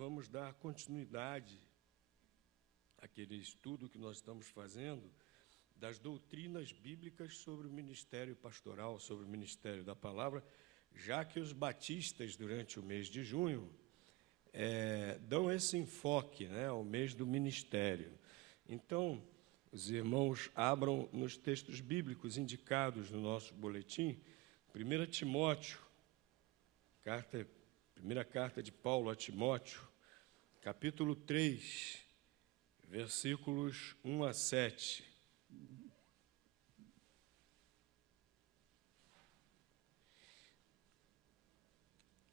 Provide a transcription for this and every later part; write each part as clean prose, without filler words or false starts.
vamos dar continuidade àquele estudo que nós estamos fazendo das doutrinas bíblicas sobre o ministério pastoral, sobre o ministério da palavra, já que os batistas, durante o mês de junho, dão esse enfoque, né, ao mês do ministério. Então, os irmãos abram nos textos bíblicos indicados no nosso boletim, 1 Timóteo, primeira carta de Paulo a Timóteo, capítulo 3, versículos 1 a 7.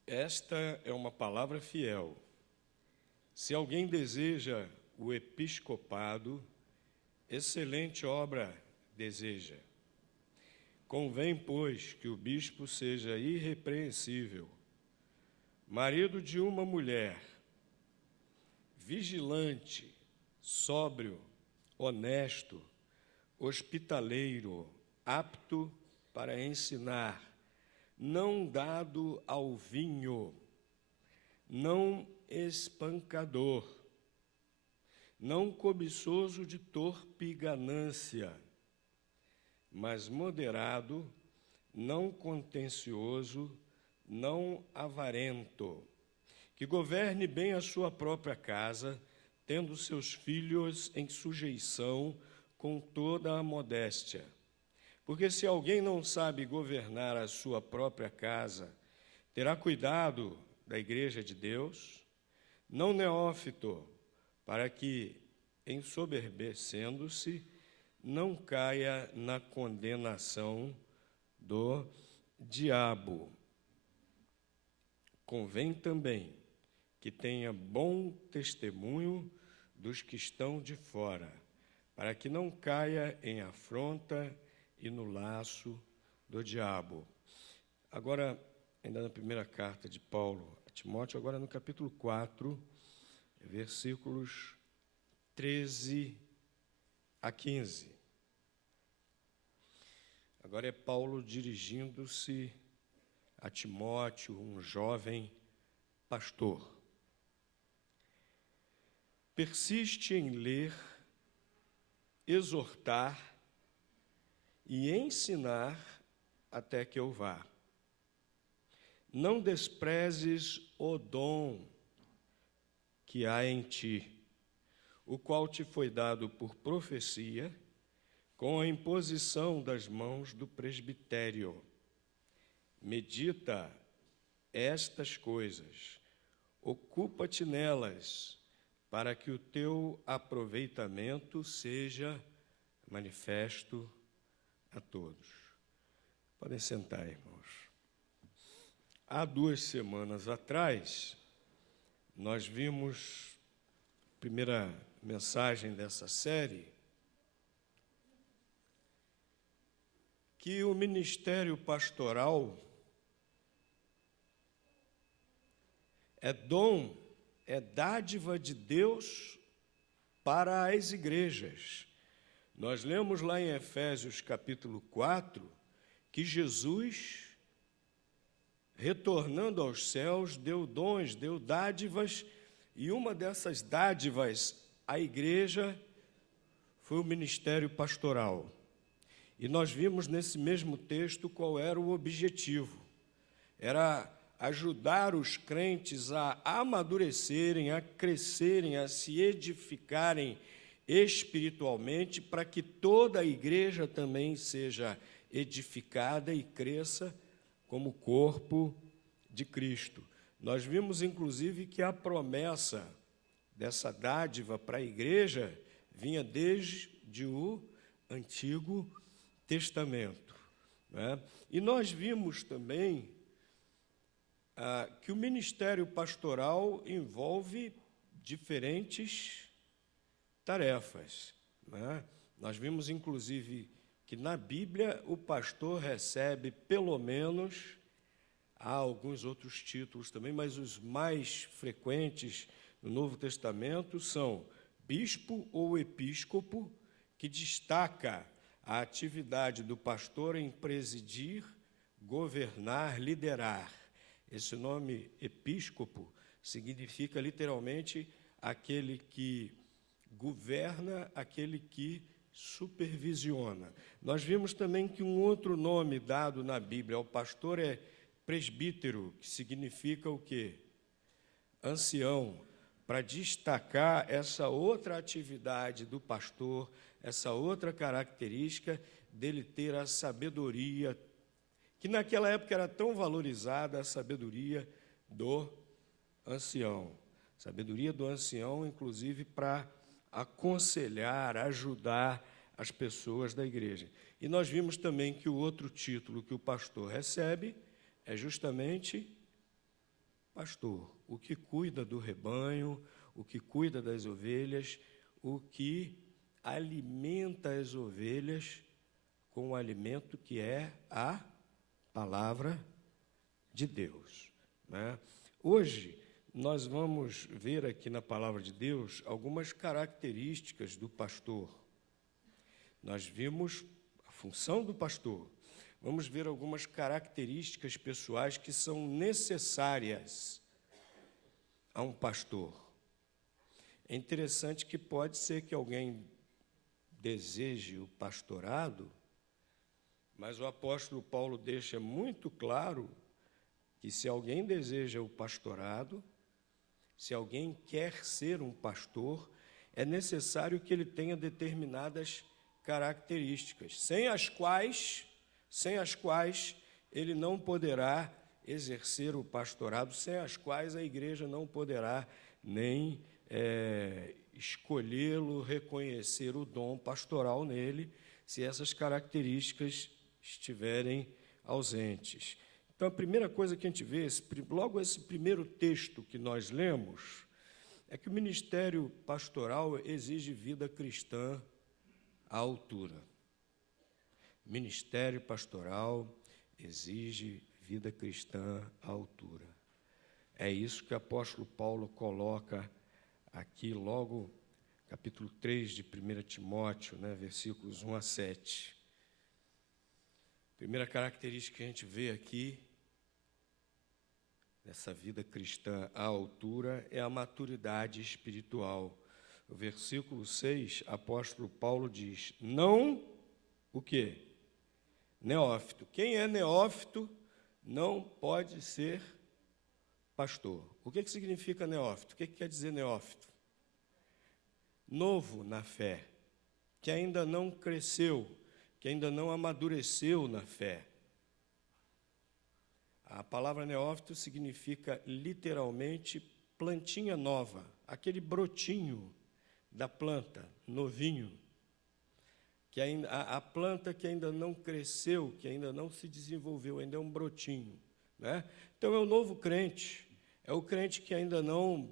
Esta é uma palavra fiel. Se alguém deseja o episcopado, excelente obra deseja. Convém, pois, que o bispo seja irrepreensível, marido de uma mulher, vigilante, sóbrio, honesto, hospitaleiro, apto para ensinar, não dado ao vinho, não espancador, não cobiçoso de torpe ganância, mas moderado, não contencioso, não avarento, que governe bem a sua própria casa, tendo seus filhos em sujeição com toda a modéstia. Porque se alguém não sabe governar a sua própria casa, terá cuidado da igreja de Deus, não neófito, para que, ensoberbecendo-se, não caia na condenação do diabo. Convém também que tenha bom testemunho dos que estão de fora, para que não caia em afronta e no laço do diabo. Agora, ainda na primeira carta de Paulo a Timóteo, agora no capítulo 4, versículos 13 a 15. Agora é Paulo dirigindo-se a Timóteo, um jovem pastor. Persiste em ler, exortar e ensinar até que eu vá. Não desprezes o dom que há em ti, o qual te foi dado por profecia, com a imposição das mãos do presbitério. Medita estas coisas, ocupa-te nelas, para que o teu aproveitamento seja manifesto a todos. Podem sentar, irmãos. Há 2 semanas atrás, nós vimos a primeira mensagem dessa série, que o ministério pastoral é dom, é dádiva de Deus para as igrejas. Nós lemos lá em Efésios capítulo 4, que Jesus, retornando aos céus, deu dons, deu dádivas, e uma dessas dádivas à igreja foi o ministério pastoral. E nós vimos nesse mesmo texto qual era o objetivo. Era ajudar os crentes a amadurecerem, a crescerem, a se edificarem espiritualmente, para que toda a igreja também seja edificada e cresça como corpo de Cristo. Nós vimos, inclusive, que a promessa dessa dádiva para a igreja vinha desde o Antigo Testamento, né? E nós vimos também que o ministério pastoral envolve diferentes tarefas, né? Nós vimos, inclusive, que na Bíblia o pastor recebe, pelo menos, há alguns outros títulos também, mas os mais frequentes no Novo Testamento são bispo ou episcopo, que destaca a atividade do pastor em presidir, governar, liderar. Esse nome episcopo significa literalmente aquele que governa, aquele que supervisiona. Nós vimos também que um outro nome dado na Bíblia ao pastor é presbítero, que significa o quê? Ancião, para destacar essa outra atividade do pastor, essa outra característica dele ter a sabedoria, que naquela época era tão valorizada, a sabedoria do ancião. Sabedoria do ancião, inclusive, para aconselhar, ajudar as pessoas da igreja. E nós vimos também que o outro título que o pastor recebe é justamente pastor, o que cuida do rebanho, o que cuida das ovelhas, o que alimenta as ovelhas com o alimento que é a palavra de Deus, né? Hoje, nós vamos ver aqui na palavra de Deus algumas características do pastor. Nós vimos a função do pastor. Vamos ver algumas características pessoais que são necessárias a um pastor. É interessante que pode ser que alguém deseje o pastorado, mas o apóstolo Paulo deixa muito claro que se alguém deseja o pastorado, se alguém quer ser um pastor, é necessário que ele tenha determinadas características, sem as quais ele não poderá exercer o pastorado, sem as quais a igreja não poderá nem escolhê-lo, reconhecer o dom pastoral nele, se essas características estiverem ausentes. Então, a primeira coisa que a gente vê, logo esse primeiro texto que nós lemos, é que o ministério pastoral exige vida cristã à altura. Ministério pastoral exige vida cristã à altura. É isso que o apóstolo Paulo coloca aqui logo, capítulo 3 de 1 Timóteo, né, versículos 1 a 7. Primeira característica que a gente vê aqui, nessa vida cristã à altura, é a maturidade espiritual. No versículo 6, apóstolo Paulo diz, não o quê? Neófito. Quem é neófito não pode ser pastor. O que significa neófito? O que quer dizer neófito? Novo na fé, que ainda não cresceu, que ainda não amadureceu na fé. A palavra neófito significa literalmente plantinha nova, aquele brotinho da planta, novinho, que ainda, a planta que ainda não cresceu, que ainda não se desenvolveu, ainda é um brotinho, né? Então é o novo crente, é o crente que ainda não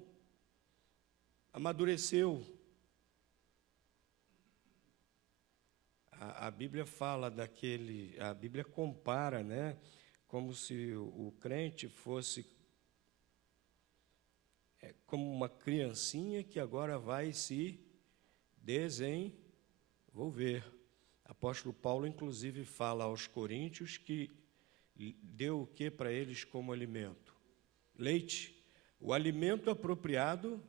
amadureceu. A Bíblia fala a Bíblia compara, né, como se o crente fosse como uma criancinha que agora vai se desenvolver. Apóstolo Paulo, inclusive, fala aos coríntios que deu o que para eles como alimento? Leite. O alimento apropriado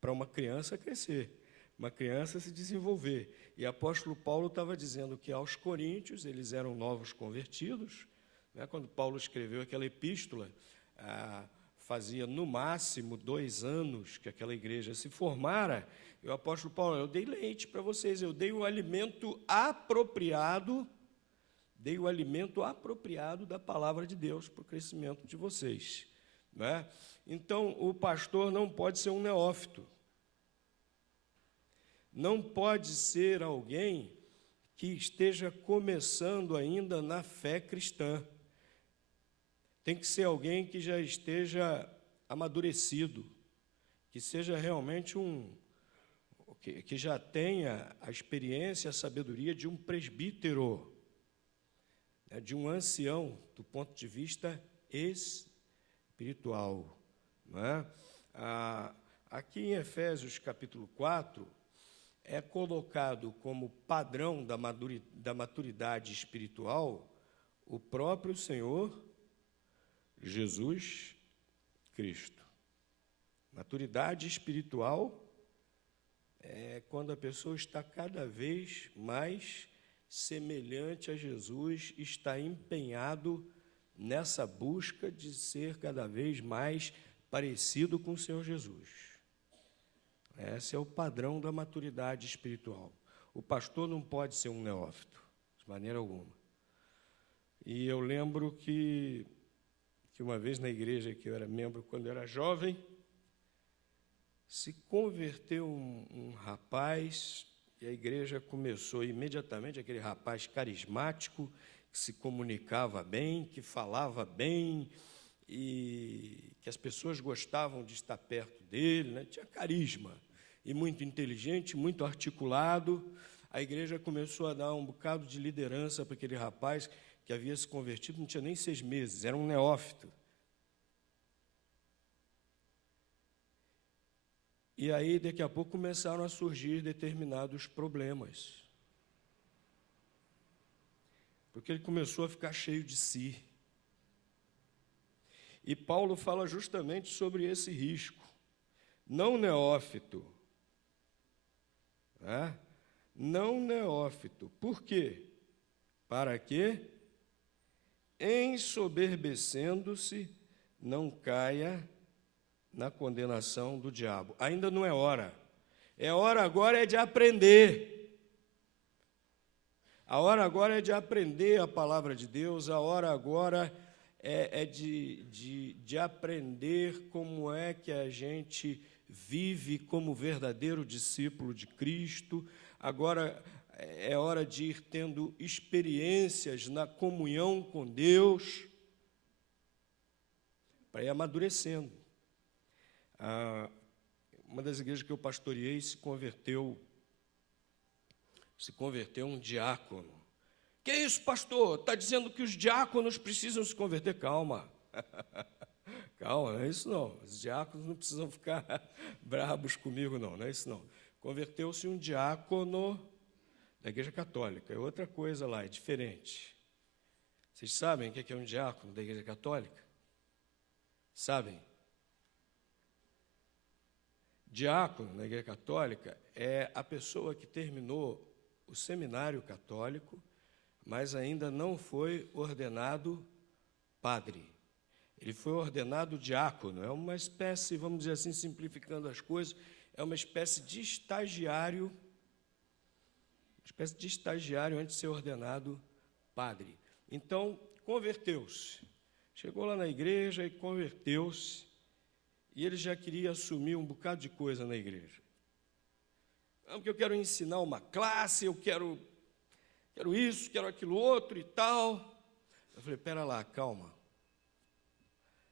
para uma criança crescer, uma criança se desenvolver. E apóstolo Paulo estava dizendo que aos coríntios, eles eram novos convertidos, né? Quando Paulo escreveu aquela epístola, fazia no máximo 2 anos que aquela igreja se formara, e o apóstolo Paulo, eu dei leite para vocês, eu dei o alimento apropriado, da palavra de Deus para o crescimento de vocês, né? Então, o pastor não pode ser um neófito, não pode ser alguém que esteja começando ainda na fé cristã. Tem que ser alguém que já esteja amadurecido, que seja realmente que já tenha a experiência, a sabedoria de um presbítero, né, de um ancião, do ponto de vista espiritual, não é? Aqui em Efésios capítulo 4, é colocado como padrão da maturidade espiritual o próprio Senhor Jesus Cristo. Maturidade espiritual é quando a pessoa está cada vez mais semelhante a Jesus, está empenhado nessa busca de ser cada vez mais parecido com o Senhor Jesus. Esse é o padrão da maturidade espiritual. O pastor não pode ser um neófito, de maneira alguma. E eu lembro que uma vez na igreja que eu era membro, quando eu era jovem, se converteu um rapaz, e a igreja começou imediatamente, aquele rapaz carismático, que se comunicava bem, que falava bem, e que as pessoas gostavam de estar perto dele, né? Tinha carisma, e muito inteligente, muito articulado. A igreja começou a dar um bocado de liderança para aquele rapaz que havia se convertido, não tinha nem 6 meses, era um neófito. E aí, daqui a pouco, começaram a surgir determinados problemas. Porque ele começou a ficar cheio de si. E Paulo fala justamente sobre esse risco. Não neófito. Não neófito. Por quê? Para que, ensoberbecendo-se, não caia na condenação do diabo. Ainda não é hora. É hora agora de aprender. A hora agora é de aprender a palavra de Deus, a hora agora é de aprender como é que a gente vive como verdadeiro discípulo de Cristo. Agora é hora de ir tendo experiências na comunhão com Deus, para ir amadurecendo. Uma das igrejas que eu pastoreei se converteu um diácono. Que é isso, pastor? Está dizendo que os diáconos precisam se converter? Calma. Calma, não é isso não. Os diáconos não precisam ficar bravos comigo, não é isso não. Converteu-se um diácono da igreja católica. É outra coisa lá, é diferente. Vocês sabem o que é um diácono da igreja católica? Sabem? Diácono na igreja católica é a pessoa que terminou o seminário católico, mas ainda não foi ordenado padre. Ele foi ordenado diácono. É uma espécie, vamos dizer assim, simplificando as coisas, é uma espécie de estagiário, antes de ser ordenado padre. Então, converteu-se. Chegou lá na igreja e converteu-se. E ele já queria assumir um bocado de coisa na igreja. Porque eu quero ensinar uma classe, eu quero isso, quero aquilo outro e tal. Eu falei, pera lá, calma.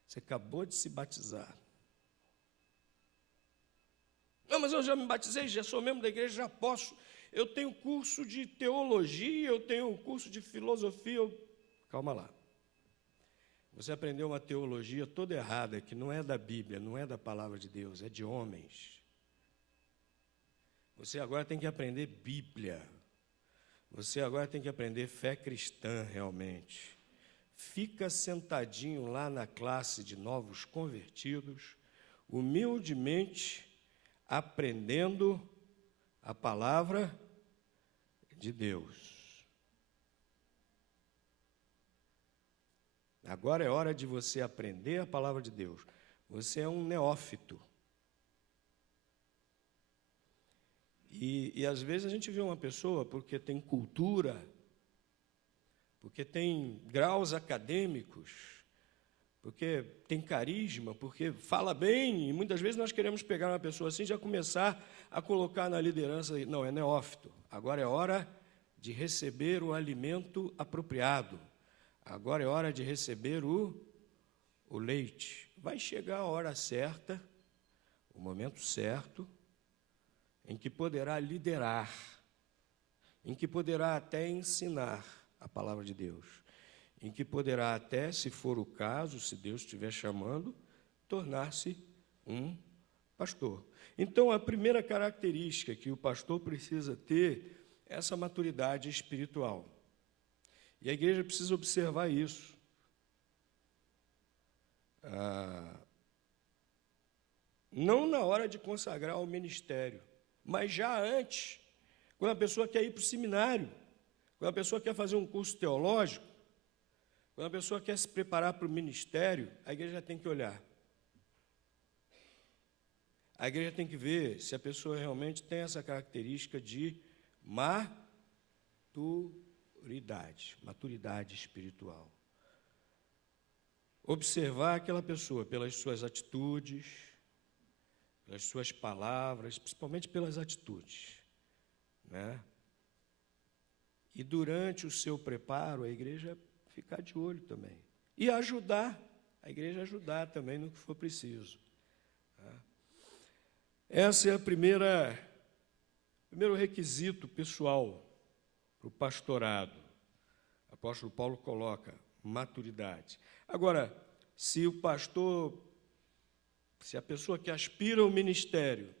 Você acabou de se batizar. Não, mas eu já me batizei, já sou membro da igreja, já posso. Eu tenho curso de teologia, eu tenho curso de filosofia. Calma lá. Você aprendeu uma teologia toda errada, que não é da Bíblia, não é da palavra de Deus, é de homens. Você agora tem que aprender Bíblia. Você agora tem que aprender fé cristã, realmente. Fica sentadinho lá na classe de novos convertidos, humildemente aprendendo a palavra de Deus. Agora é hora de você aprender a palavra de Deus. Você é um neófito. E às vezes a gente vê uma pessoa, porque tem cultura, porque tem graus acadêmicos, porque tem carisma, porque fala bem, e muitas vezes nós queremos pegar uma pessoa assim e já começar a colocar na liderança. Não, é neófito. Agora é hora de receber o alimento apropriado. Agora é hora de receber o leite. Vai chegar a hora certa, o momento certo, em que poderá liderar, em que poderá até ensinar a palavra de Deus, em que poderá até, se for o caso, se Deus estiver chamando, tornar-se um pastor. Então, a primeira característica que o pastor precisa ter é essa maturidade espiritual. E a igreja precisa observar isso. Não na hora de consagrar o ministério, mas já antes, quando a pessoa quer ir para o seminário, quando a pessoa quer fazer um curso teológico, quando a pessoa quer se preparar para o ministério, a igreja já tem que olhar. A igreja tem que ver se a pessoa realmente tem essa característica de maturidade espiritual. Observar aquela pessoa pelas suas atitudes, pelas suas palavras, principalmente pelas atitudes, né? E durante o seu preparo, a igreja ficar de olho também. E ajudar, a igreja ajudar também no que for preciso. Esse é o primeiro requisito pessoal para o pastorado. O apóstolo Paulo coloca maturidade. Agora, se a pessoa que aspira ao ministério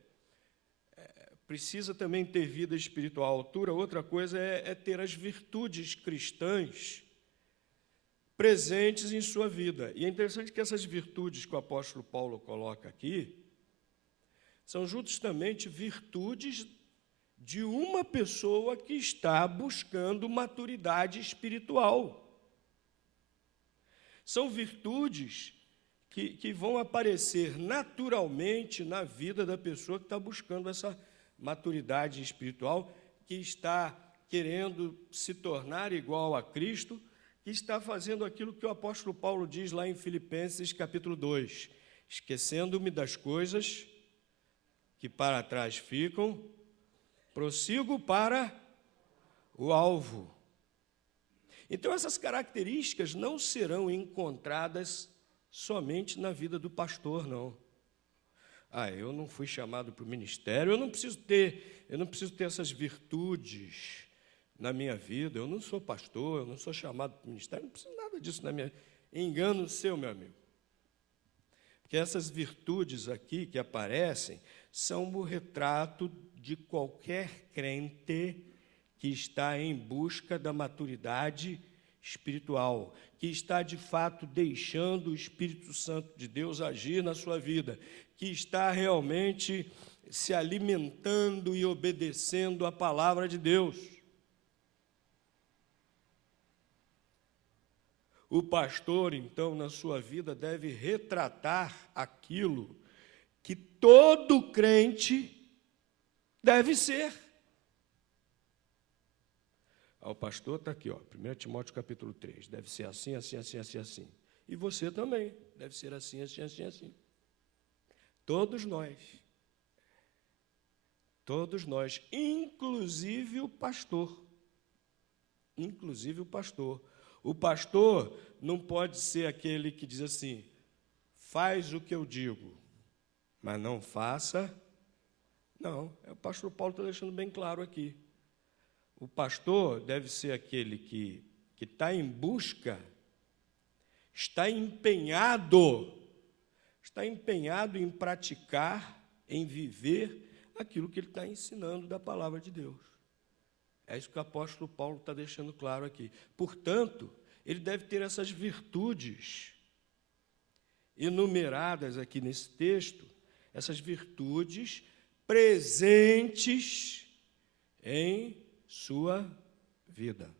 precisa também ter vida espiritual à altura, outra coisa é ter as virtudes cristãs presentes em sua vida. E é interessante que essas virtudes que o apóstolo Paulo coloca aqui são justamente virtudes de uma pessoa que está buscando maturidade espiritual. São virtudes que vão aparecer naturalmente na vida da pessoa que está buscando essa maturidade espiritual, que está querendo se tornar igual a Cristo, que está fazendo aquilo que o apóstolo Paulo diz lá em Filipenses, capítulo 2, esquecendo-me das coisas que para trás ficam, prossigo para o alvo. Então, essas características não serão encontradas somente na vida do pastor, não. Eu não fui chamado para o ministério, eu não preciso ter essas virtudes na minha vida, eu não sou pastor, eu não sou chamado para o ministério, não preciso nada disso na minha vida. Engano seu, meu amigo. Porque essas virtudes aqui que aparecem são o retrato de qualquer crente que está em busca da maturidade espiritual, que está, de fato, deixando o Espírito Santo de Deus agir na sua vida, que está realmente se alimentando e obedecendo à palavra de Deus. O pastor, então, na sua vida, deve retratar aquilo que todo crente deve ser. O pastor está aqui, 1 Timóteo capítulo 3, deve ser assim, assim, assim, assim, assim. E você também deve ser assim, assim, assim, assim. Todos nós, inclusive o pastor. Inclusive o pastor. O pastor não pode ser aquele que diz assim, faz o que eu digo, mas não faça. Não, o pastor Paulo está deixando bem claro aqui. O pastor deve ser aquele que está em busca, está empenhado em praticar, em viver aquilo que ele está ensinando da palavra de Deus. É isso que o apóstolo Paulo está deixando claro aqui. Portanto, ele deve ter essas virtudes enumeradas aqui nesse texto, essas virtudes presentes em sua vida.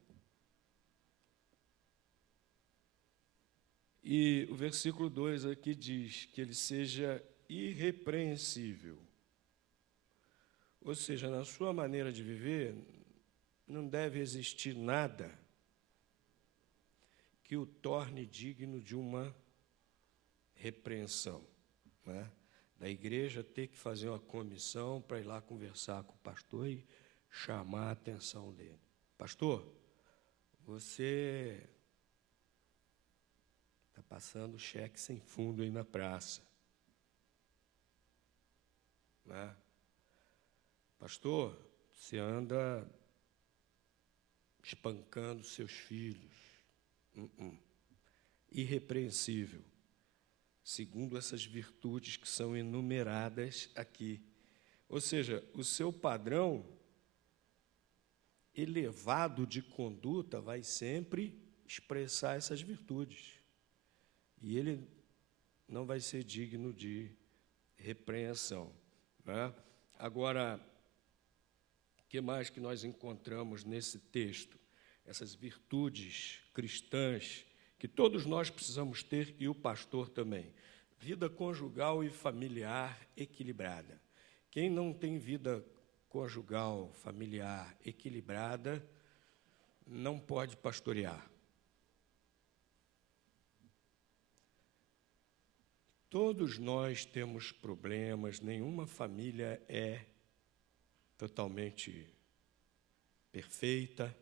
E o versículo 2 aqui diz que ele seja irrepreensível. Ou seja, na sua maneira de viver, não deve existir nada que o torne digno de uma repreensão, né? Da igreja ter que fazer uma comissão para ir lá conversar com o pastor e chamar a atenção dele. Pastor, você está passando cheque sem fundo aí na praça, né? Pastor, você anda espancando seus filhos. Irrepreensível, segundo essas virtudes que são enumeradas aqui. Ou seja, o seu padrão elevado de conduta vai sempre expressar essas virtudes. E ele não vai ser digno de repreensão, né? Agora, o que mais que nós encontramos nesse texto? Essas virtudes cristãs que todos nós precisamos ter, e o pastor também. Vida conjugal e familiar equilibrada. Quem não tem vida conjugal, familiar equilibrada, não pode pastorear. Todos nós temos problemas, nenhuma família é totalmente perfeita.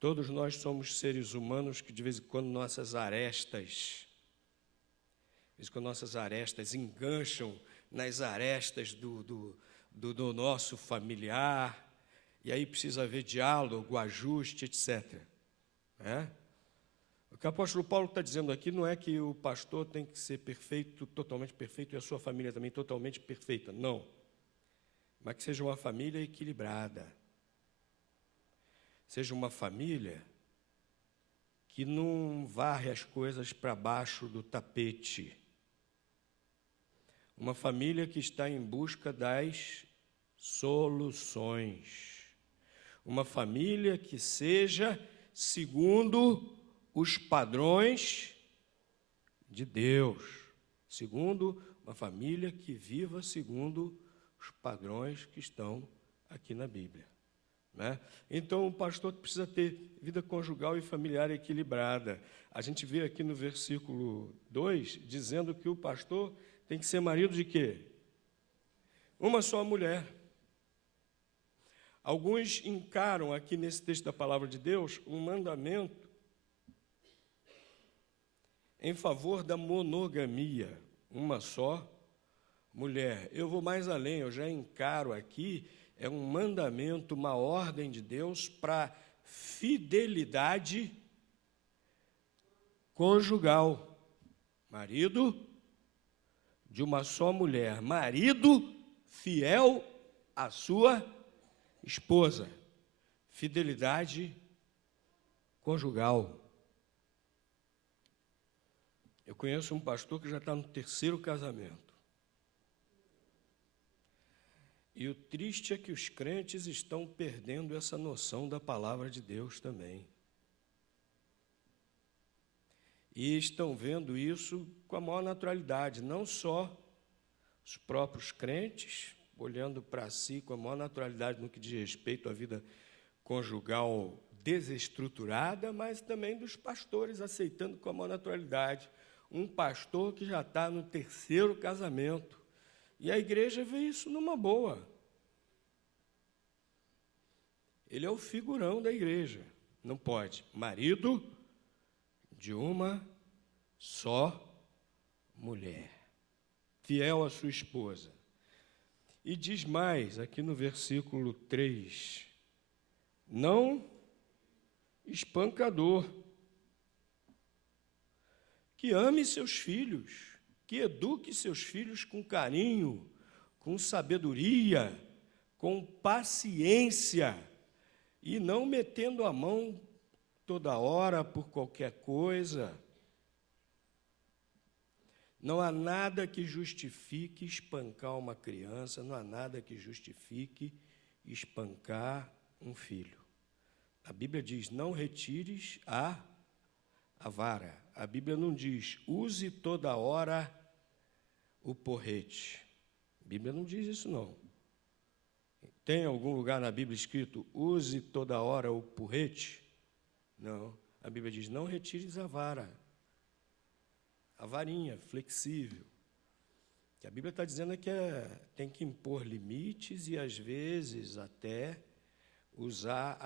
Todos nós somos seres humanos que, de vez em quando, nossas arestas engancham nas arestas do nosso familiar, e aí precisa haver diálogo, ajuste, etc. O que o apóstolo Paulo está dizendo aqui não é que o pastor tem que ser perfeito, totalmente perfeito, e a sua família também totalmente perfeita, não. Mas que seja uma família equilibrada. Seja uma família que não varre as coisas para baixo do tapete. Uma família que está em busca das soluções. Uma família que seja segundo os padrões de Deus. Segundo uma família que viva segundo os padrões que estão aqui na Bíblia. Né? Então, o pastor precisa ter vida conjugal e familiar equilibrada. A gente vê aqui no versículo 2, dizendo que o pastor tem que ser marido de quê? Uma só mulher. Alguns encaram aqui nesse texto da palavra de Deus um mandamento em favor da monogamia, uma só mulher. Eu vou mais além, eu já encaro aqui, é um mandamento, uma ordem de Deus para fidelidade conjugal. Marido de uma só mulher, marido fiel à sua esposa. Fidelidade conjugal. Eu conheço um pastor que já está no 3º casamento. E o triste é que os crentes estão perdendo essa noção da palavra de Deus também. E estão vendo isso com a maior naturalidade, não só os próprios crentes, olhando para si com a maior naturalidade no que diz respeito à vida conjugal desestruturada, mas também dos pastores aceitando com a maior naturalidade. Um pastor que já está no 3º casamento. E a igreja vê isso numa boa. Ele é o figurão da igreja. Não pode. Marido de uma só mulher. Fiel à sua esposa. E diz mais, aqui no versículo 3, não espancador, que ame seus filhos, que eduque seus filhos com carinho, com sabedoria, com paciência, e não metendo a mão toda hora por qualquer coisa. Não há nada que justifique espancar uma criança, não há nada que justifique espancar um filho. A Bíblia diz, não retires a vara. A Bíblia não diz, use toda hora o porrete. A Bíblia não diz isso, não. Tem algum lugar na Bíblia escrito, use toda hora o porrete? Não. A Bíblia diz, não retires a vara. A varinha flexível. Que a Bíblia está dizendo que tem que impor limites e, às vezes, até usar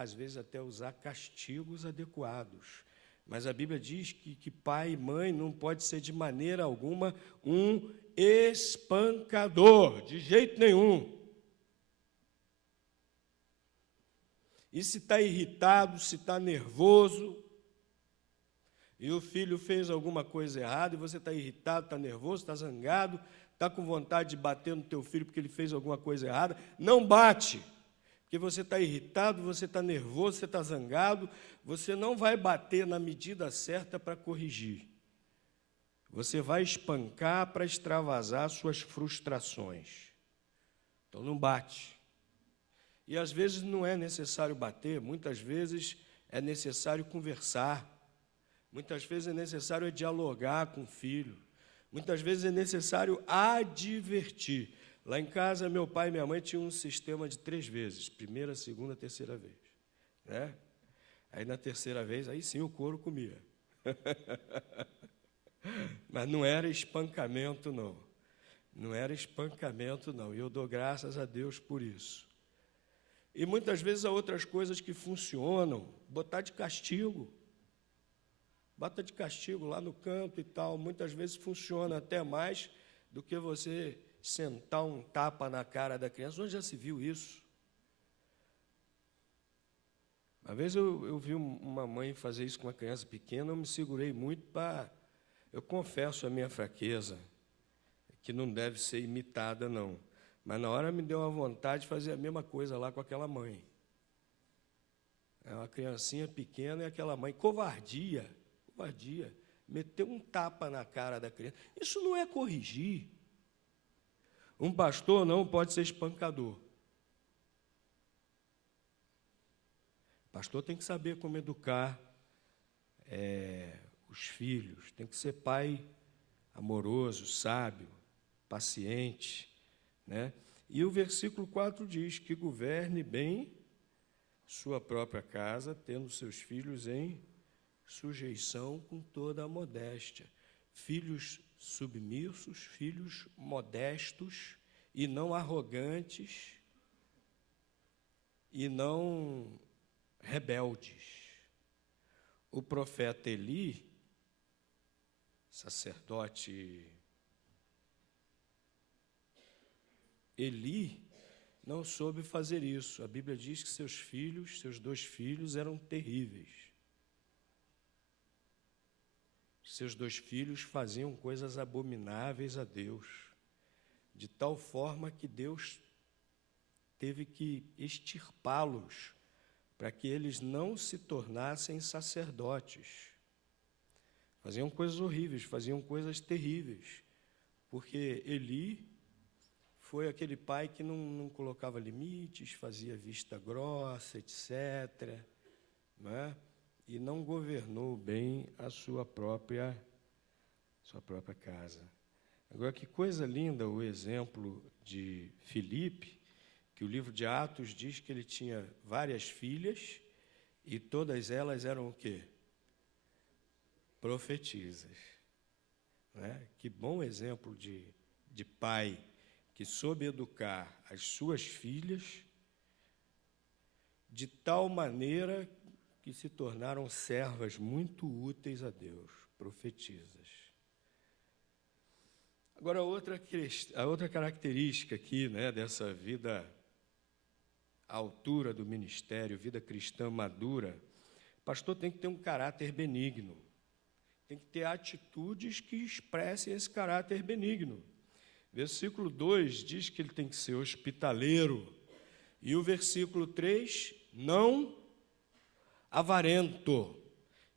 castigos adequados. Mas a Bíblia diz que pai e mãe não pode ser, de maneira alguma, um espancador, de jeito nenhum. E se está irritado, se está nervoso, e o filho fez alguma coisa errada, e você está irritado, está nervoso, está zangado, está com vontade de bater no teu filho porque ele fez alguma coisa errada, não bate. Porque você está irritado, você está nervoso, você está zangado, você não vai bater na medida certa para corrigir. Você vai espancar para extravasar suas frustrações. Então, não bate. E, às vezes, não é necessário bater, muitas vezes é necessário conversar, muitas vezes é necessário dialogar com o filho, muitas vezes é necessário advertir. Lá em casa, meu pai e minha mãe tinham um sistema de 3 vezes, primeira, segunda, terceira vez. Né? Aí, na terceira vez, aí sim o couro comia. Mas não era espancamento, não. Não era espancamento, não. E eu dou graças a Deus por isso. E muitas vezes há outras coisas que funcionam. Botar de castigo. Bota de castigo lá no canto e tal. Muitas vezes funciona até mais do que você sentar um tapa na cara da criança. Onde já se viu isso? Uma vez eu vi uma mãe fazer isso com uma criança pequena, eu me segurei muito para... Eu confesso a minha fraqueza, que não deve ser imitada, não. Mas na hora me deu uma vontade de fazer a mesma coisa lá com aquela mãe. É uma criancinha pequena e aquela mãe, covardia, meteu um tapa na cara da criança. Isso não é corrigir. Um pastor não pode ser espancador. O pastor tem que saber como educar os filhos, tem que ser pai amoroso, sábio, paciente, né? E o versículo 4 diz que governe bem sua própria casa, tendo seus filhos em sujeição com toda a modéstia. Filhos submissos, filhos modestos e não arrogantes e não rebeldes. O profeta Eli, sacerdote Eli, não soube fazer isso. A Bíblia diz que seus filhos, seus 2 filhos, eram terríveis. Seus 2 filhos faziam coisas abomináveis a Deus, de tal forma que Deus teve que extirpá-los para que eles não se tornassem sacerdotes. Faziam coisas horríveis, faziam coisas terríveis, porque Eli foi aquele pai que não colocava limites, fazia vista grossa, etc., né? E não governou bem a sua própria casa. Agora, que coisa linda o exemplo de Filipe, que o livro de Atos diz que ele tinha várias filhas e todas elas eram o quê? Profetisas. Né? Que bom exemplo de pai que soube educar as suas filhas de tal maneira que se tornaram servas muito úteis a Deus, profetisas. Agora, a outra característica aqui, né, dessa vida à altura do ministério, vida cristã madura, o pastor tem que ter um caráter benigno, tem que ter atitudes que expressem esse caráter benigno. Versículo 2 diz que ele tem que ser hospitaleiro, e o versículo 3, não avarento. O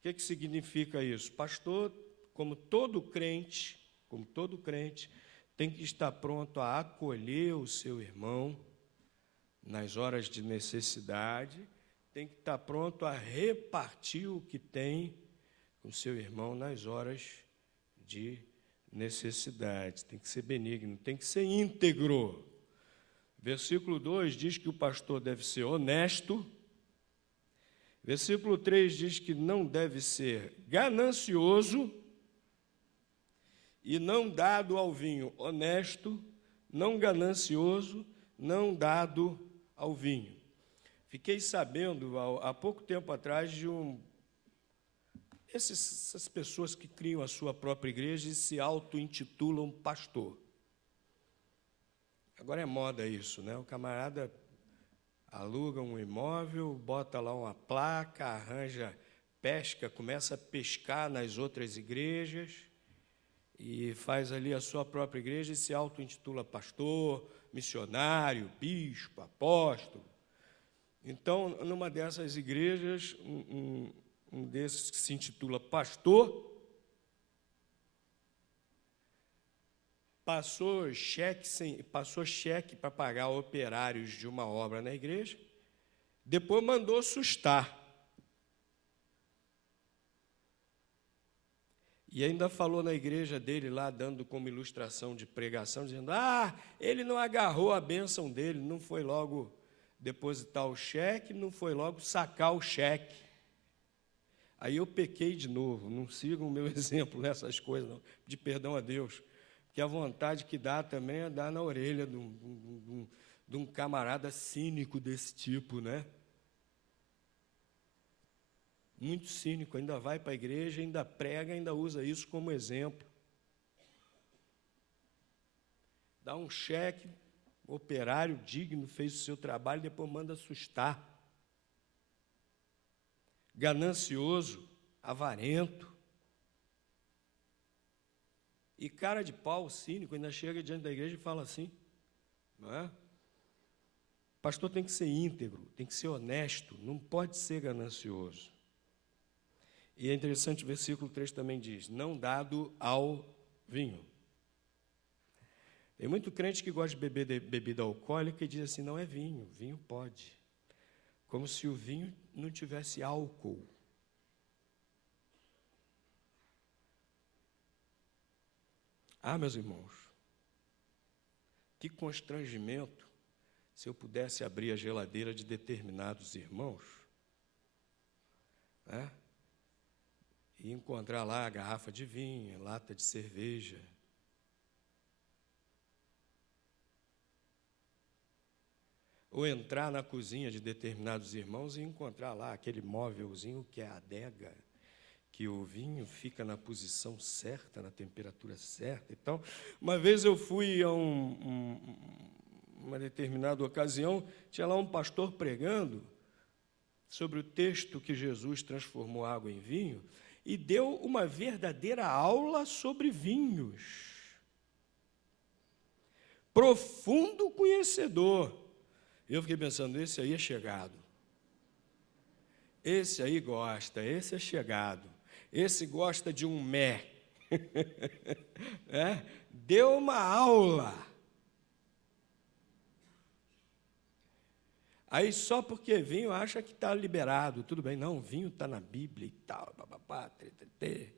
que significa isso? Pastor, como todo crente, tem que estar pronto a acolher o seu irmão nas horas de necessidade, tem que estar pronto a repartir o que tem com o seu irmão nas horas de necessidade, tem que ser benigno, tem que ser íntegro. Versículo 2 diz que o pastor deve ser honesto. Versículo 3 diz que não deve ser ganancioso e não dado ao vinho. Honesto, não ganancioso, não dado ao vinho. Fiquei sabendo, há pouco tempo atrás, de essas pessoas que criam a sua própria igreja e se auto-intitulam pastor. Agora é moda isso, né? O camarada aluga um imóvel, bota lá uma placa, arranja pesca, começa a pescar nas outras igrejas e faz ali a sua própria igreja e se auto-intitula pastor, missionário, bispo, apóstolo. Então, numa dessas igrejas, um desses que se intitula pastor, passou cheque para pagar operários de uma obra na igreja, depois mandou sustar. E ainda falou na igreja dele lá, dando como ilustração de pregação, dizendo, ele não agarrou a bênção dele, não foi logo depositar o cheque, não foi logo sacar o cheque. Aí eu pequei de novo, não sigam o meu exemplo nessas coisas, não, de perdão a Deus, porque a vontade que dá também é dar na orelha de um camarada cínico desse tipo, né? Muito cínico, ainda vai para a igreja, ainda prega, ainda usa isso como exemplo. Dá um cheque, operário digno, fez o seu trabalho, depois manda assustar. Ganancioso, avarento. E cara de pau, cínico, ainda chega diante da igreja e fala assim, não é? O pastor tem que ser íntegro, tem que ser honesto, não pode ser ganancioso. E é interessante, o versículo 3 também diz, não dado ao vinho. Tem muito crente que gosta de beber bebida alcoólica e diz assim, não é vinho, vinho pode. Como se o vinho não tivesse álcool. Meus irmãos, que constrangimento se eu pudesse abrir a geladeira de determinados irmãos, né? E encontrar lá a garrafa de vinho, lata de cerveja. Ou entrar na cozinha de determinados irmãos e encontrar lá aquele móvelzinho que é a adega, que o vinho fica na posição certa, na temperatura certa e tal. Uma vez eu fui a uma determinada ocasião, tinha lá um pastor pregando sobre o texto que Jesus transformou água em vinho, e deu uma verdadeira aula sobre vinhos. Profundo conhecedor. Eu fiquei pensando, esse aí é chegado. Esse aí gosta, esse é chegado. Esse gosta de um mé. Deu uma aula. Aí só porque vinho acha que está liberado, tudo bem, não, vinho está na Bíblia e tal, bababá, tê.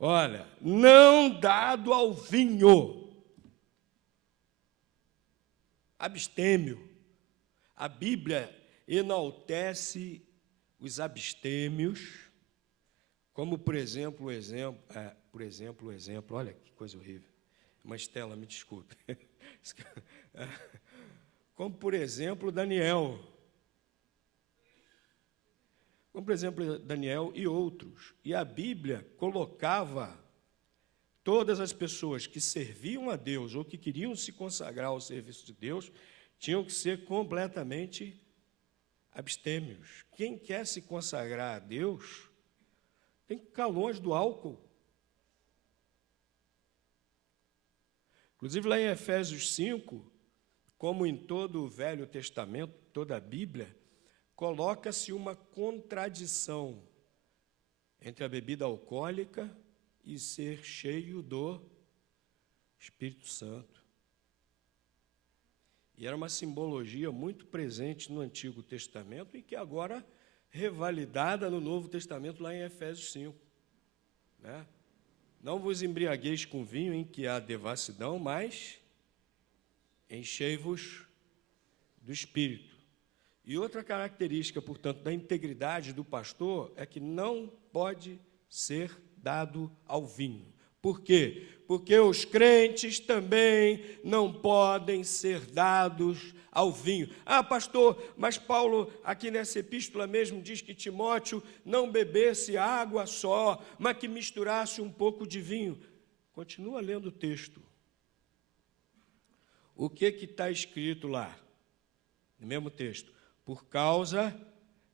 Olha, não dado ao vinho, abstêmio. A Bíblia enaltece os abstêmios, como, por exemplo, o exemplo, olha que coisa horrível, uma Estela, me desculpe. Como, por exemplo, Daniel. Como, por exemplo, Daniel e outros. E a Bíblia colocava todas as pessoas que serviam a Deus ou que queriam se consagrar ao serviço de Deus, tinham que ser completamente abstêmios. Quem quer se consagrar a Deus tem que ficar longe do álcool. Inclusive, lá em Efésios 5, como em todo o Velho Testamento, toda a Bíblia, coloca-se uma contradição entre a bebida alcoólica e ser cheio do Espírito Santo. E era uma simbologia muito presente no Antigo Testamento e que agora revalidada no Novo Testamento, lá em Efésios 5. Né? Não vos embriagueis com vinho em que há devassidão, mas enchei-vos do Espírito. E outra característica, portanto, da integridade do pastor é que não pode ser dado ao vinho. Por quê? Porque os crentes também não podem ser dados ao vinho. Pastor, mas Paulo, aqui nessa epístola mesmo, diz que Timóteo não bebesse água só, mas que misturasse um pouco de vinho. Continua lendo o texto. O que está escrito lá? No mesmo texto. Por causa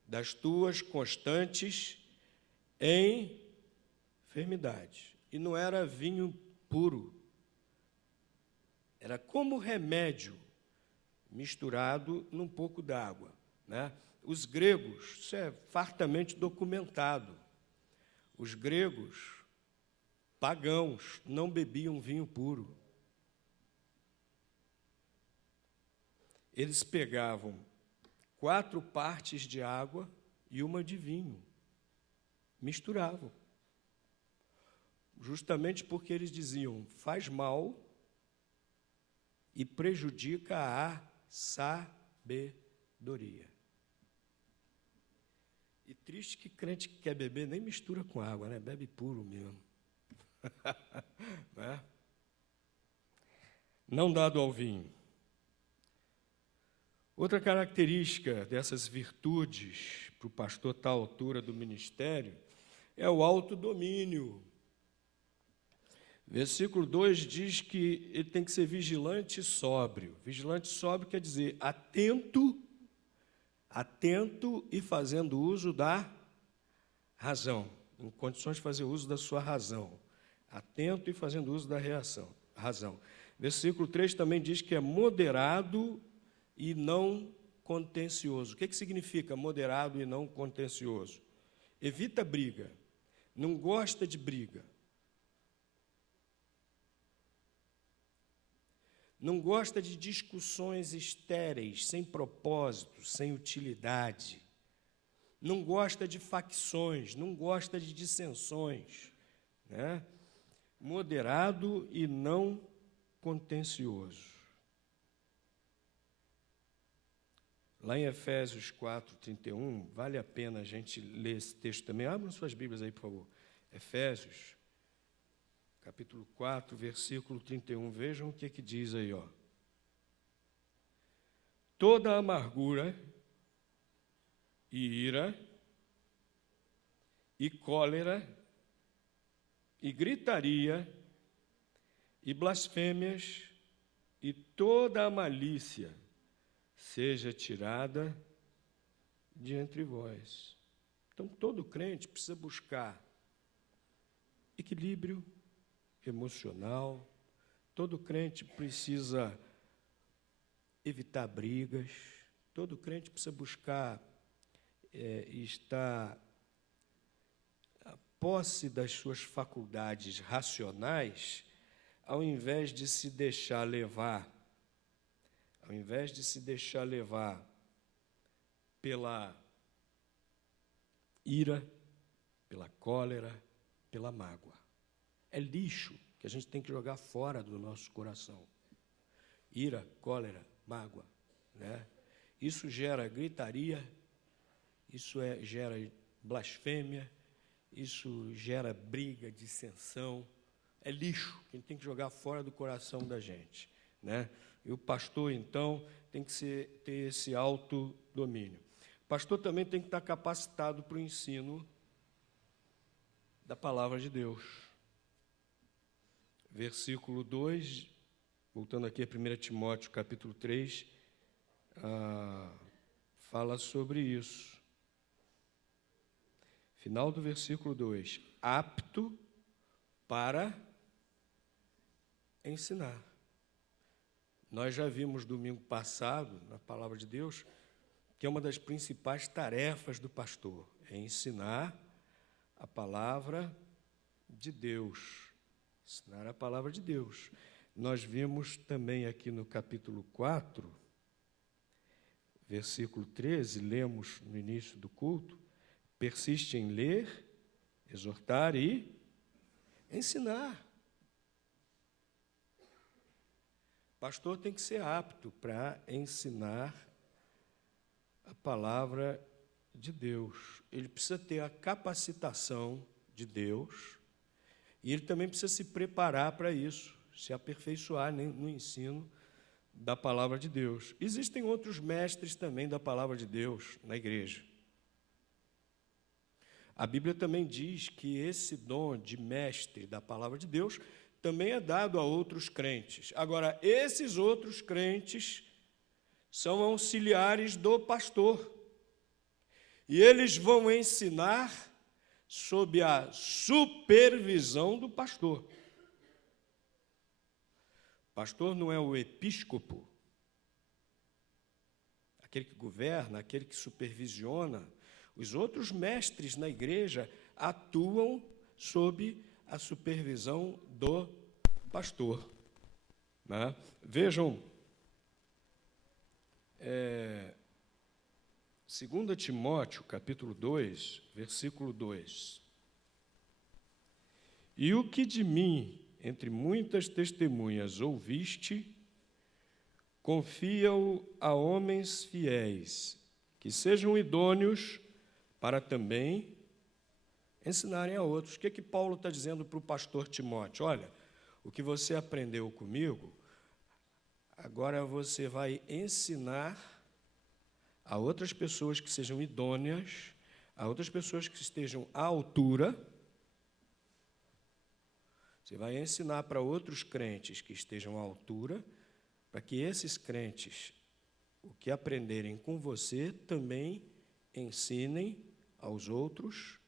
das tuas constantes enfermidades. E não era vinho puro. Era como remédio misturado num pouco d'água. Né? Os gregos, isso é fartamente documentado. Os gregos pagãos não bebiam vinho puro. eles pegavam 4 partes de água e uma de vinho, misturavam, justamente porque eles diziam, faz mal e prejudica a sabedoria. E triste que crente que quer beber nem mistura com água, né? Bebe puro mesmo. Né? Não dado ao vinho. Outra característica dessas virtudes para o pastor estar à altura do ministério é o autodomínio. Versículo 2 diz que ele tem que ser vigilante e sóbrio. Vigilante e sóbrio quer dizer atento e fazendo uso da razão, em condições de fazer uso da sua razão. Atento e fazendo uso da razão. Versículo 3 também diz que é moderado e não contencioso. O que significa moderado e não contencioso? Evita briga, não gosta de briga. Não gosta de discussões estéreis, sem propósito, sem utilidade. Não gosta de facções, não gosta de dissensões. Né? Moderado e não contencioso. Lá em Efésios 4:31, vale a pena a gente ler esse texto também. Abram suas Bíblias aí, por favor. Efésios, capítulo 4, versículo 31. Vejam o que diz aí, ó. Toda amargura e ira e cólera e gritaria e blasfêmias e toda a malícia seja tirada de entre vós. Então, todo crente precisa buscar equilíbrio emocional, todo crente precisa evitar brigas, todo crente precisa buscar estar a posse das suas faculdades racionais, ao invés de se deixar levar pela ira, pela cólera, pela mágoa. É lixo que a gente tem que jogar fora do nosso coração. Ira, cólera, mágoa. Né? Isso gera gritaria, isso gera blasfêmia, isso gera briga, dissensão. É lixo que a gente tem que jogar fora do coração da gente. Né? E o pastor, então, tem que ter esse autodomínio. O pastor também tem que estar capacitado para o ensino da palavra de Deus. Versículo 2, voltando aqui a 1 Timóteo, capítulo 3, fala sobre isso. Final do versículo 2, apto para ensinar. Nós já vimos domingo passado, na palavra de Deus, que é uma das principais tarefas do pastor, é ensinar a palavra de Deus. Ensinar a palavra de Deus. Nós vimos também aqui no capítulo 4, versículo 13, lemos no início do culto, persiste em ler, exortar e ensinar. O pastor tem que ser apto para ensinar a palavra de Deus. Ele precisa ter a capacitação de Deus e ele também precisa se preparar para isso, se aperfeiçoar no ensino da palavra de Deus. Existem outros mestres também da palavra de Deus na igreja. A Bíblia também diz que esse dom de mestre da palavra de Deus também é dado a outros crentes. Agora, esses outros crentes são auxiliares do pastor. E eles vão ensinar sob a supervisão do pastor. O pastor não é o episcopo, aquele que governa, aquele que supervisiona. Os outros mestres na igreja atuam sob a supervisão do pastor. Né? Vejam 2 Timóteo, capítulo 2, versículo 2. E o que de mim, entre muitas testemunhas, ouviste, confia-o a homens fiéis, que sejam idôneos para também ensinarem a outros. O que Paulo está dizendo para o pastor Timóteo? Olha, o que você aprendeu comigo, agora você vai ensinar a outras pessoas que sejam idôneas, a outras pessoas que estejam à altura. Você vai ensinar para outros crentes que estejam à altura, para que esses crentes, o que aprenderem com você, também ensinem aos outros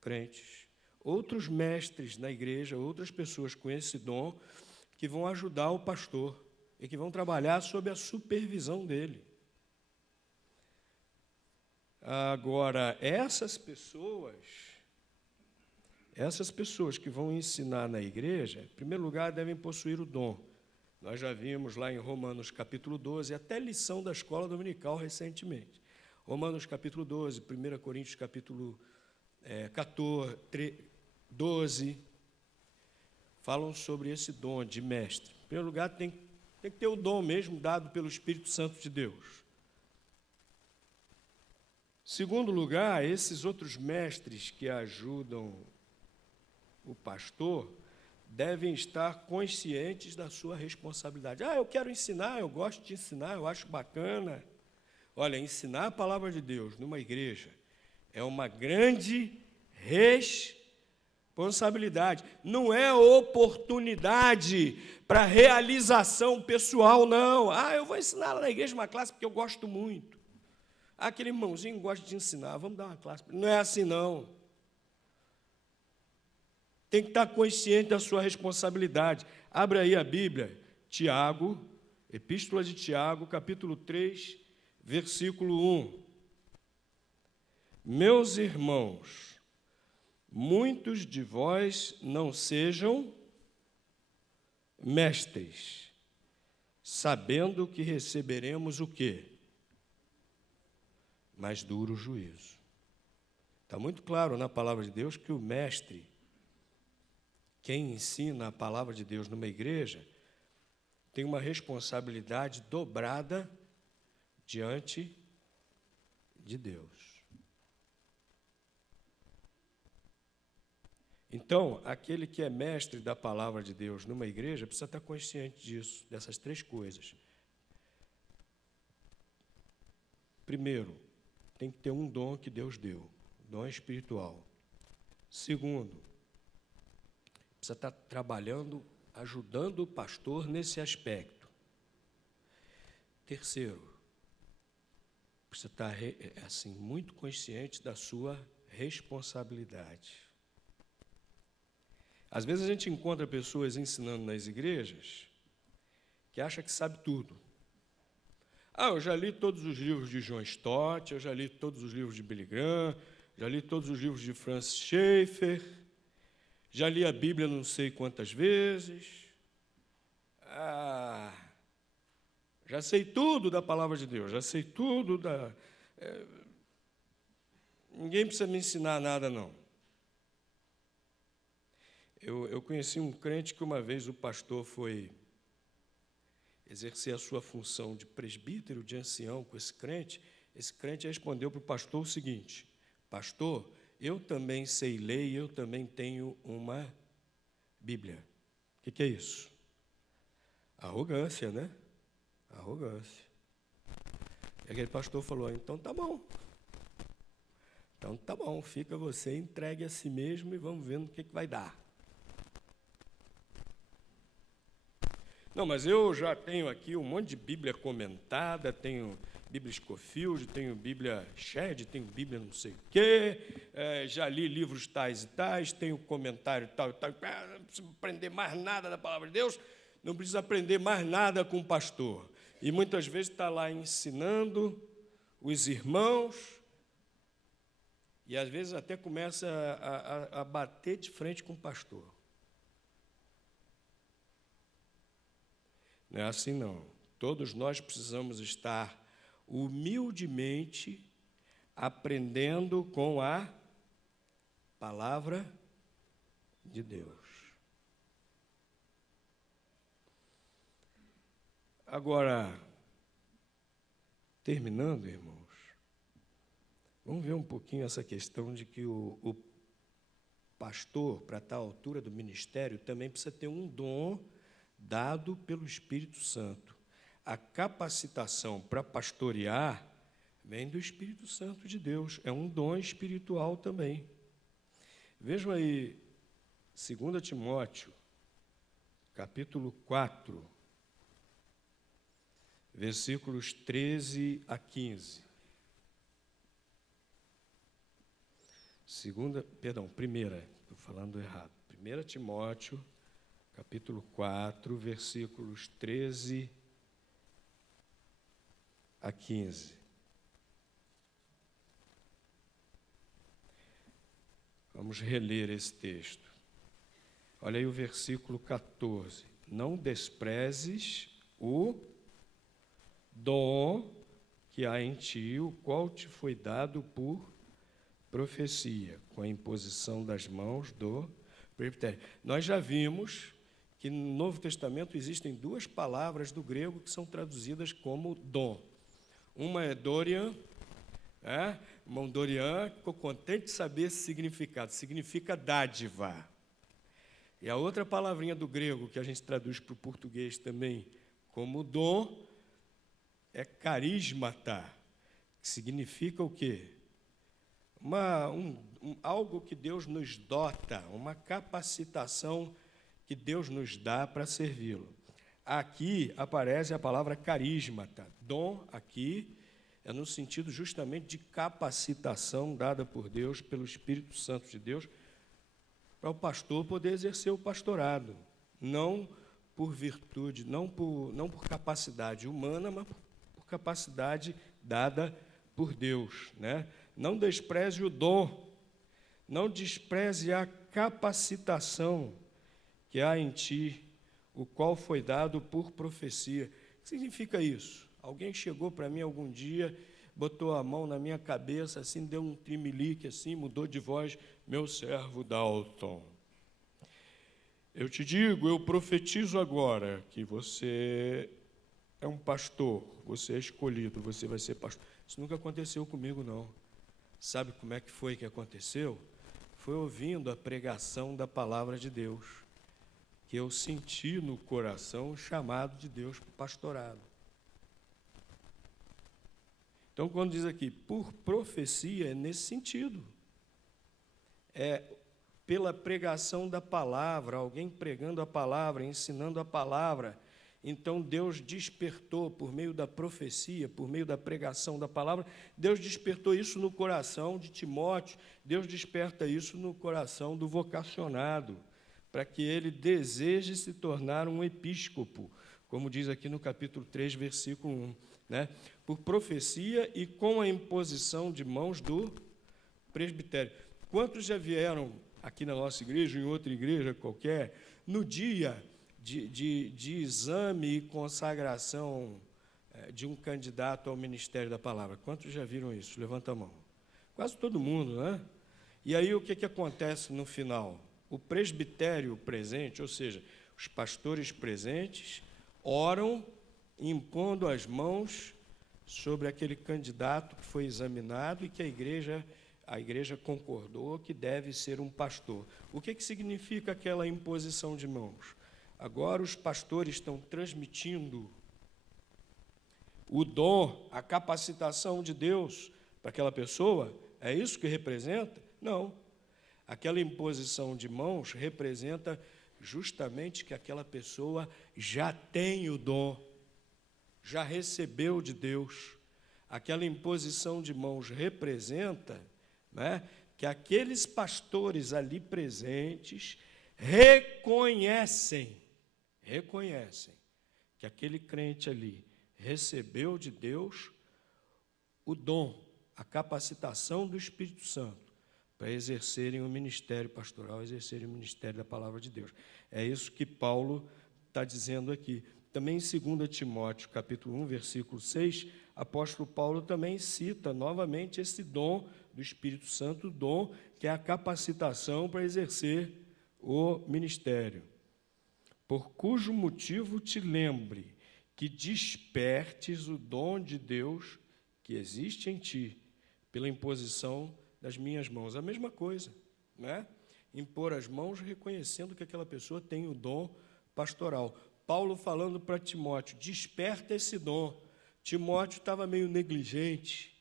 crentes. Outros mestres na igreja, outras pessoas com esse dom, que vão ajudar o pastor e que vão trabalhar sob a supervisão dele. Agora, essas pessoas que vão ensinar na igreja, em primeiro lugar, devem possuir o dom. Nós já vimos lá em Romanos capítulo 12, até lição da escola dominical recentemente. Romanos capítulo 12, 1 Coríntios capítulo 14, 12, falam sobre esse dom de mestre. Em primeiro lugar, tem que ter o dom mesmo dado pelo Espírito Santo de Deus. Segundo lugar, esses outros mestres que ajudam o pastor devem estar conscientes da sua responsabilidade. Eu quero ensinar, eu gosto de ensinar, eu acho bacana. Olha, ensinar a palavra de Deus numa igreja é uma grande responsabilidade. Não é oportunidade para realização pessoal, não. Eu vou ensinar lá na igreja uma classe porque eu gosto muito. Aquele irmãozinho gosta de ensinar, vamos dar uma classe. Não é assim, não. Tem que estar consciente da sua responsabilidade. Abra aí a Bíblia, Tiago, Epístola de Tiago, capítulo 3, versículo 1. Meus irmãos, muitos de vós não sejam mestres, sabendo que receberemos o quê? Mais duro juízo. Está muito claro na palavra de Deus que o mestre, quem ensina a palavra de Deus numa igreja, tem uma responsabilidade dobrada diante de Deus. Então, aquele que é mestre da palavra de Deus numa igreja precisa estar consciente disso, dessas três coisas. Primeiro, tem que ter um dom que Deus deu, dom espiritual. Segundo, precisa estar trabalhando, ajudando o pastor nesse aspecto. Terceiro, precisa estar assim, muito consciente da sua responsabilidade. Às vezes a gente encontra pessoas ensinando nas igrejas que acham que sabe tudo. Eu já li todos os livros de John Stott, eu já li todos os livros de Billy Graham, já li todos os livros de Francis Schaeffer, já li a Bíblia não sei quantas vezes. Já sei tudo da palavra de Deus, já sei tudo da... Ninguém precisa me ensinar nada, não. Eu conheci um crente que uma vez o pastor foi exercer a sua função de presbítero, de ancião com esse crente respondeu para o pastor o seguinte: pastor, eu também sei ler e eu também tenho uma Bíblia. O que é isso? Arrogância, né? Arrogância. E aquele pastor falou: então tá bom. Então tá bom, fica você entregue a si mesmo e vamos ver no que vai dar. Não, mas eu já tenho aqui um monte de Bíblia comentada, tenho Bíblia Scofield, tenho Bíblia Shed, tenho Bíblia não sei o quê, já li livros tais e tais, tenho comentário tal e tal. Não preciso aprender mais nada da palavra de Deus, não preciso aprender mais nada com o pastor. E muitas vezes está lá ensinando os irmãos, e às vezes até começa a bater de frente com o pastor. Não é assim, não. Todos nós precisamos estar humildemente, aprendendo com a palavra de Deus. Agora, terminando, irmãos, vamos ver um pouquinho essa questão de que o pastor, para tal altura do ministério, também precisa ter um dom dado pelo Espírito Santo. A capacitação para pastorear vem do Espírito Santo de Deus, é um dom espiritual também. Vejam aí, 2 Timóteo, capítulo 4, versículos 13 a 15. Estou falando errado. 1 Timóteo, capítulo 4, versículos 13 a 15. Vamos reler esse texto. Olha aí o versículo 14. Não desprezes o dom que há em ti, o qual te foi dado por profecia, com a imposição das mãos do presbitério. Nós já vimos que no Novo Testamento existem duas palavras do grego que são traduzidas como dom. Uma é dorian, irmão Dorian ficou contente de saber esse significado, significa dádiva. E a outra palavrinha do grego, que a gente traduz para o português também como dom, é carismata, que significa o quê? Algo que Deus nos dota, uma capacitação que Deus nos dá para servi-lo. Aqui aparece a palavra carismata. Dom, aqui, é no sentido justamente de capacitação dada por Deus, pelo Espírito Santo de Deus, para o pastor poder exercer o pastorado. Não por virtude, não por capacidade humana, mas por capacidade dada por Deus, né? Não despreze o dom, não despreze a capacitação que há em ti, o qual foi dado por profecia. O que significa isso? Alguém chegou para mim algum dia, botou a mão na minha cabeça, assim, deu um trimelique, assim, mudou de voz, meu servo Dalton. Eu te digo, eu profetizo agora que você é um pastor, você é escolhido, você vai ser pastor. Isso nunca aconteceu comigo, não. Sabe como é que foi que aconteceu? Foi ouvindo a pregação da palavra de Deus, que eu senti no coração o chamado de Deus para o pastorado. Então, quando diz aqui, por profecia, é nesse sentido. É pela pregação da palavra, alguém pregando a palavra, ensinando a palavra. Então, Deus despertou, por meio da profecia, por meio da pregação da palavra, Deus despertou isso no coração de Timóteo, Deus desperta isso no coração do vocacionado, para que ele deseje se tornar um episcopo, como diz aqui no capítulo 3, versículo 1, né? Por profecia e com a imposição de mãos do presbitério. Quantos já vieram aqui na nossa igreja, em outra igreja qualquer, no dia de exame e consagração de um candidato ao ministério da palavra? Quantos já viram isso? Levanta a mão. Quase todo mundo, né? E aí o que acontece no final? O presbitério presente, ou seja, os pastores presentes, oram impondo as mãos sobre aquele candidato que foi examinado e que a igreja concordou que deve ser um pastor. O que significa aquela imposição de mãos? Agora os pastores estão transmitindo o dom, a capacitação de Deus para aquela pessoa. É isso que representa? Não. Aquela imposição de mãos representa justamente que aquela pessoa já tem o dom, já recebeu de Deus. Aquela imposição de mãos representa, né, que aqueles pastores ali presentes reconhecem que aquele crente ali recebeu de Deus o dom, a capacitação do Espírito Santo para exercerem o ministério pastoral, exercerem o ministério da palavra de Deus. É isso que Paulo está dizendo aqui. Também em 2 Timóteo, capítulo 1, versículo 6, apóstolo Paulo também cita novamente esse dom do Espírito Santo, o dom que é a capacitação para exercer o ministério. Por cujo motivo te lembre que despertes o dom de Deus que existe em ti, pela imposição das minhas mãos. A mesma coisa, né? Impor as mãos reconhecendo que aquela pessoa tem o dom pastoral. Paulo falando para Timóteo, desperta esse dom. Timóteo estava meio negligente.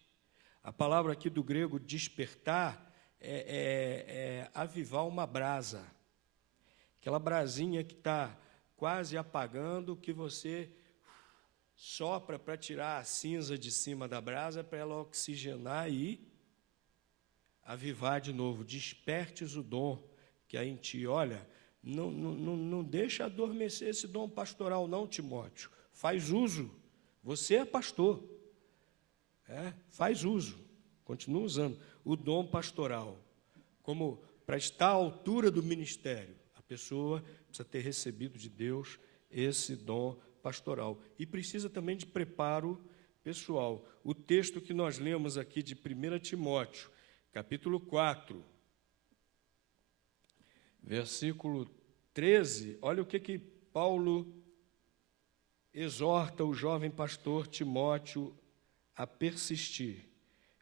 A palavra aqui do grego despertar é avivar uma brasa. Aquela brasinha que está quase apagando, que você sopra para tirar a cinza de cima da brasa, para ela oxigenar e avivar de novo. Despertes o dom que há em ti. Olha, não deixa adormecer esse dom pastoral, não, Timóteo. Faz uso. Você é pastor. Faz uso. Continua usando o dom pastoral como para estar à altura do ministério. A pessoa precisa ter recebido de Deus esse dom pastoral. E precisa também de preparo pessoal. O texto que nós lemos aqui de 1 Timóteo, capítulo 4, versículo 13, olha o que Paulo exorta o jovem pastor Timóteo a persistir.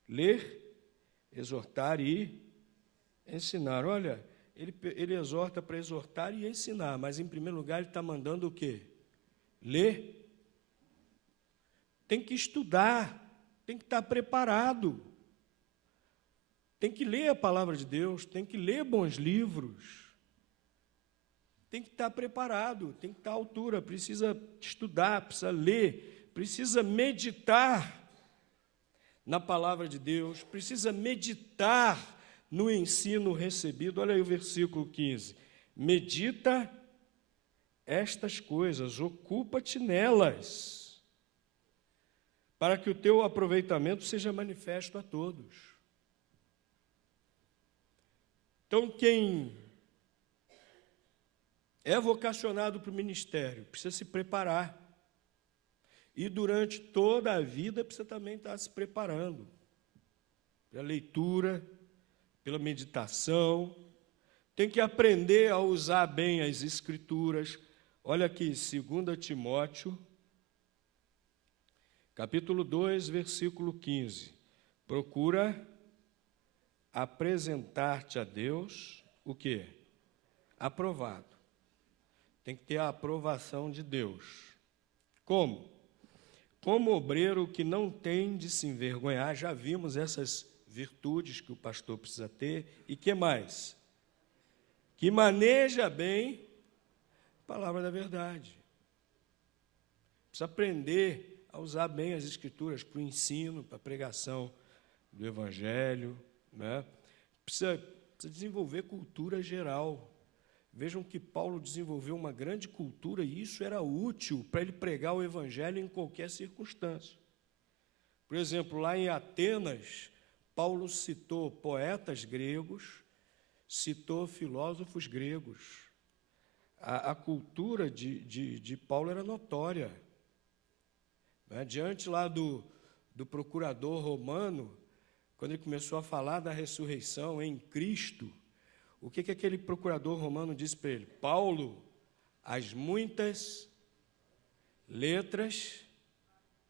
Ler, exortar e ensinar. Olha, ele exorta para exortar e ensinar, mas em primeiro lugar ele está mandando o quê? Ler. Tem que estudar, tem que estar preparado. Tem que ler a palavra de Deus, tem que ler bons livros. Tem que estar preparado, tem que estar à altura, precisa estudar, precisa ler, precisa meditar na palavra de Deus, precisa meditar no ensino recebido. Olha aí o versículo 15. Medita estas coisas, ocupa-te nelas, para que o teu aproveitamento seja manifesto a todos. Então, quem é vocacionado para o ministério precisa se preparar. E durante toda a vida precisa também estar se preparando. Pela leitura, pela meditação. Tem que aprender a usar bem as Escrituras. Olha aqui, 2 Timóteo, capítulo 2, versículo 15. Procura apresentar-te a Deus, o quê? Aprovado. Tem que ter a aprovação de Deus. Como? Como obreiro que não tem de se envergonhar. Já vimos essas virtudes que o pastor precisa ter. E que mais? Que maneja bem a palavra da verdade. Precisa aprender a usar bem as Escrituras para o ensino, para a pregação do Evangelho, né? Precisa desenvolver cultura geral. Vejam que Paulo desenvolveu uma grande cultura e isso era útil para ele pregar o Evangelho em qualquer circunstância. Por exemplo, lá em Atenas, Paulo citou poetas gregos, citou filósofos gregos. A cultura de Paulo era notória. Diante lá do procurador romano, quando ele começou a falar da ressurreição em Cristo, o que aquele procurador romano disse para ele? Paulo, as muitas letras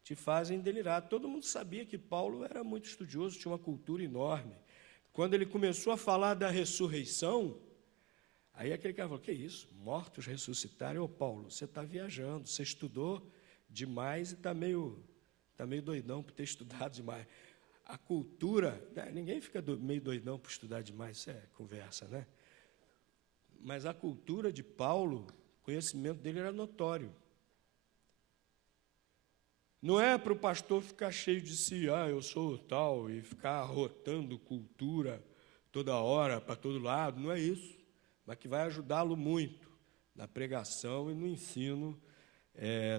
te fazem delirar. Todo mundo sabia que Paulo era muito estudioso, tinha uma cultura enorme. Quando ele começou a falar da ressurreição, aí aquele cara falou, que isso? Mortos ressuscitarem? Ô Paulo, você está viajando, você estudou demais e está meio doidão por ter estudado demais. A cultura, ninguém fica meio doidão por estudar demais, isso é conversa, né? Mas a cultura de Paulo, o conhecimento dele era notório. Não é para o pastor ficar cheio de si, eu sou tal, e ficar rotando cultura toda hora, para todo lado, não é isso. Mas que vai ajudá-lo muito na pregação e no ensino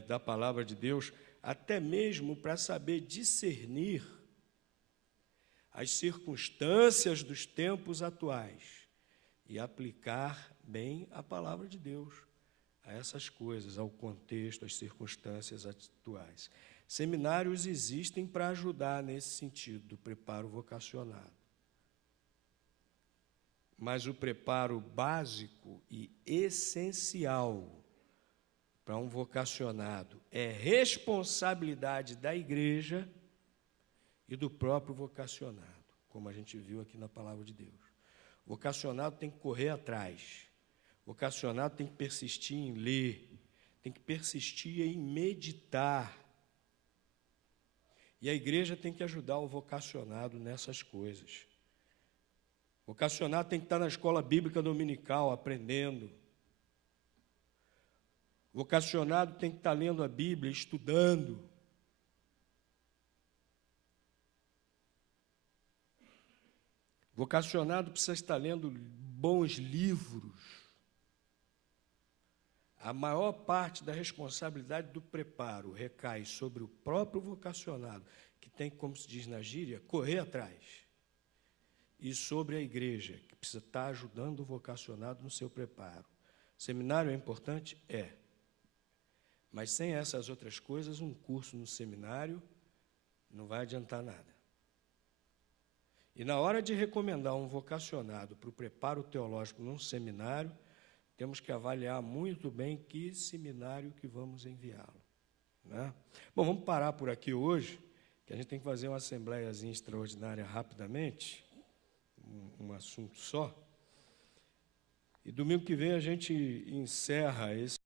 da palavra de Deus, até mesmo para saber discernir as circunstâncias dos tempos atuais e aplicar bem a palavra de Deus a essas coisas, ao contexto, às circunstâncias atuais. Seminários existem para ajudar nesse sentido, do preparo vocacionado. Mas o preparo básico e essencial para um vocacionado é responsabilidade da igreja e do próprio vocacionado, como a gente viu aqui na palavra de Deus. O vocacionado tem que correr atrás. O vocacionado tem que persistir em ler, tem que persistir em meditar. E a igreja tem que ajudar o vocacionado nessas coisas. O vocacionado tem que estar na escola bíblica dominical, aprendendo. O vocacionado tem que estar lendo a Bíblia, estudando. O vocacionado precisa estar lendo bons livros. A maior parte da responsabilidade do preparo recai sobre o próprio vocacionado, que tem, como se diz na gíria, correr atrás. E sobre a igreja, que precisa estar ajudando o vocacionado no seu preparo. Seminário é importante? É. Mas sem essas outras coisas, um curso no seminário não vai adiantar nada. E na hora de recomendar um vocacionado para o preparo teológico num seminário, temos que avaliar muito bem que seminário que vamos enviá-lo, né? Bom, vamos parar por aqui hoje, que a gente tem que fazer uma assembleiazinha extraordinária rapidamente, um assunto só. E domingo que vem a gente encerra esse